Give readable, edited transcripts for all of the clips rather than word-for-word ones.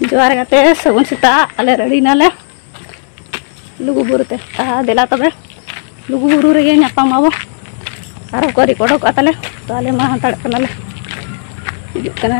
जोहार गाते सगुन सेता आले रेडी नाले लुगुबुरु ते देला तबे लुगुबुरु रे नापाम आबो आरो को रिकॉर्ड को ताले तो आले मा हताड़ कनाले हिजुग कना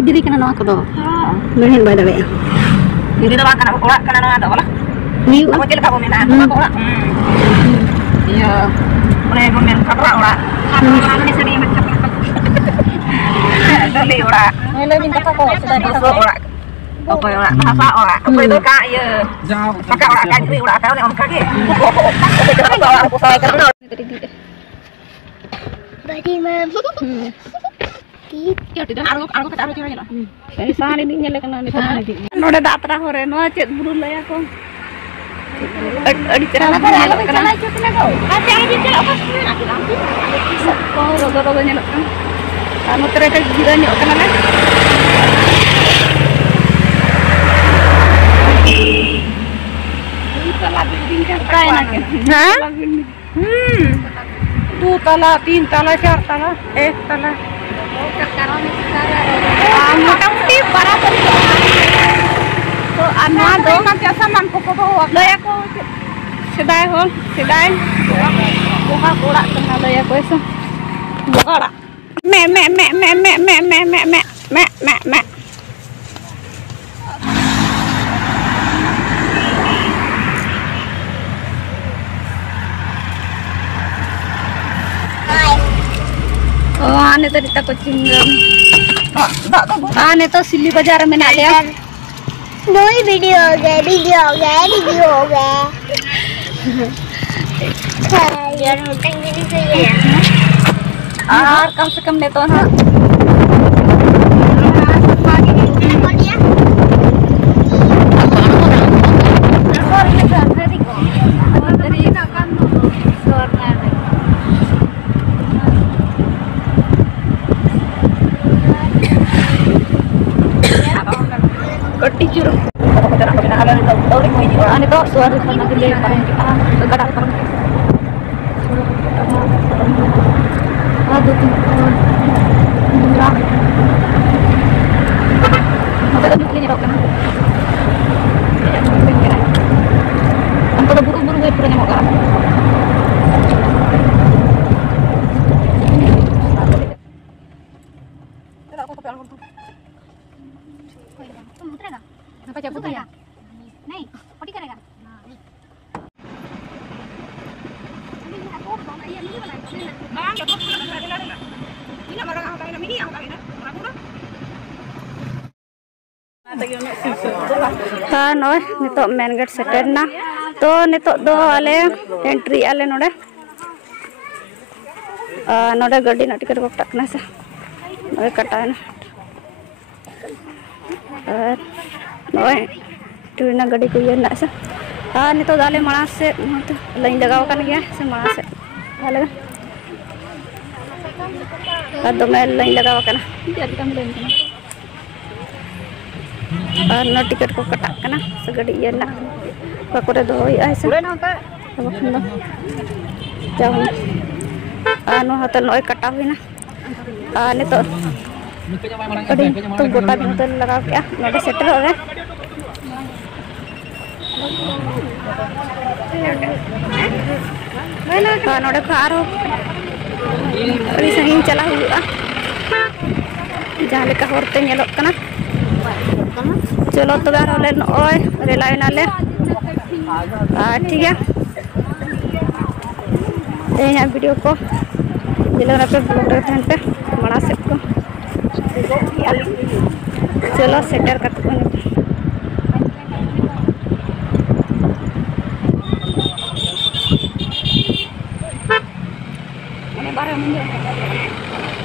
diri kena nak do, mehen bay dale. Diri do kena kolak kena nak do lah. Ni apa cil kamu mina? Kolak. Iya, boleh komen kolak lah. Ini sini macam. Dali lah. Ini minta kau sudah bisa kolak. Apa lah? Apa lah? Apa itu kak? Iya. Pakai kolak kan? Ini kolak kau ni orang kaki. Kolak aku saya kena. Badi mam. क्या टिडन आरो कटा आरो चला सही सानी दिन ले कना नि नोडे दातरा होरे नो चेत बुरु लया को अडी चरा ना चला कना चुकने को आ चाहे दिन चला बस ना को रोगो रोगो ने लकन आनो तरे के गिरा न्यो कना ले तला बिल्डिंग का काय ना के हां 2 तला 3 तला 4 तला 1 तला मोटामुटी बराबर तो अनवा दो जैसा मन को लया को सिदाय हो सिदाय बोहा कोड़ा कना लया को ऐसा बोगाड़ा मैं आने तो रिता कोचिंग आने तो सिल्ली बाजार में ना लिया दो ही वीडियो हो गए यार होटल नहीं सही है और कम से कम ने तो ना teacher ane to suara sana gede parang kita kada parang aduh murah mata kan buklinya rok kan tanpa ada buru-buru gue pernah nyamuk kan apa cabut ya? नहीं पटी करेगा हाँ नॉय नितो मेन गेट सेटेड ना तो नितो दो आले एंट्री आले नोडे नोडे गड्डी ना टिकट को टकना से नोडे कटा ना नोय ट्रेन गाड़ी को ये ना से नितो दाले माड़ा से लाइन लगाव कान गया से माड़ा से दाले दो मैं लाइन लगाव काना जल्दी कम लाइन काना और नो टिकट को कटा काना से गाड़ी ये ना का करे दो ऐसे अब खंड जाओ नो हतल नो कटा हुई ना नितो गाड़ी तो गोटा दिन तो लगाव क्या नोडे सेटर हो रे नोड़े को आरो संगीन चला हुआ जहाँ लेका होरते ñelok kana चलो तो बार होले नोय रेलाय नाले ठीक है तेना वीडियो को जिला पे ब्लॉग रे फैन पे बड़ा से को चलो सेटर करते को मैंने 12 मिनट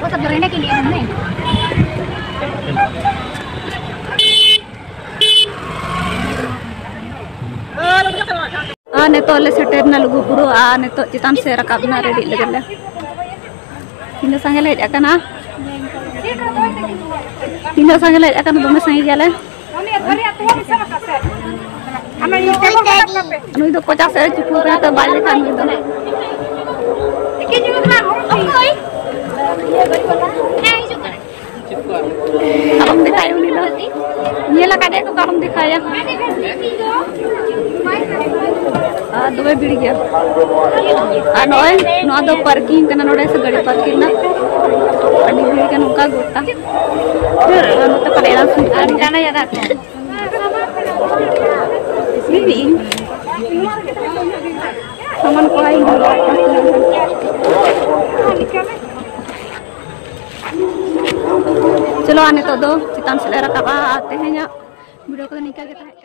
वो सब रहने के लिए हमने आने तो ले सेटर ना लुगु पुरो आने तो चितान से रकाब ना रेडी लगले इन संगे ले जाकना इन संगे ले जाकना दोमे संगे गेले नुई तो 50 से चुकू का तो बाले खान दो kalong दिखाया उन्हीं लो ये लगा दे को kalong दिखाया दो बिड़ गया नॉय नो दो पार्किंग करना नोड़े से गाड़ी पार्किंग ना अड़ी बिड़ के नुका गोटा तो पलेरा सुनता जाना याद आता बिबी सामान को आई चलो आने तो दो चितान से रखा आते हैं यहाँ वीडियो को निकाल के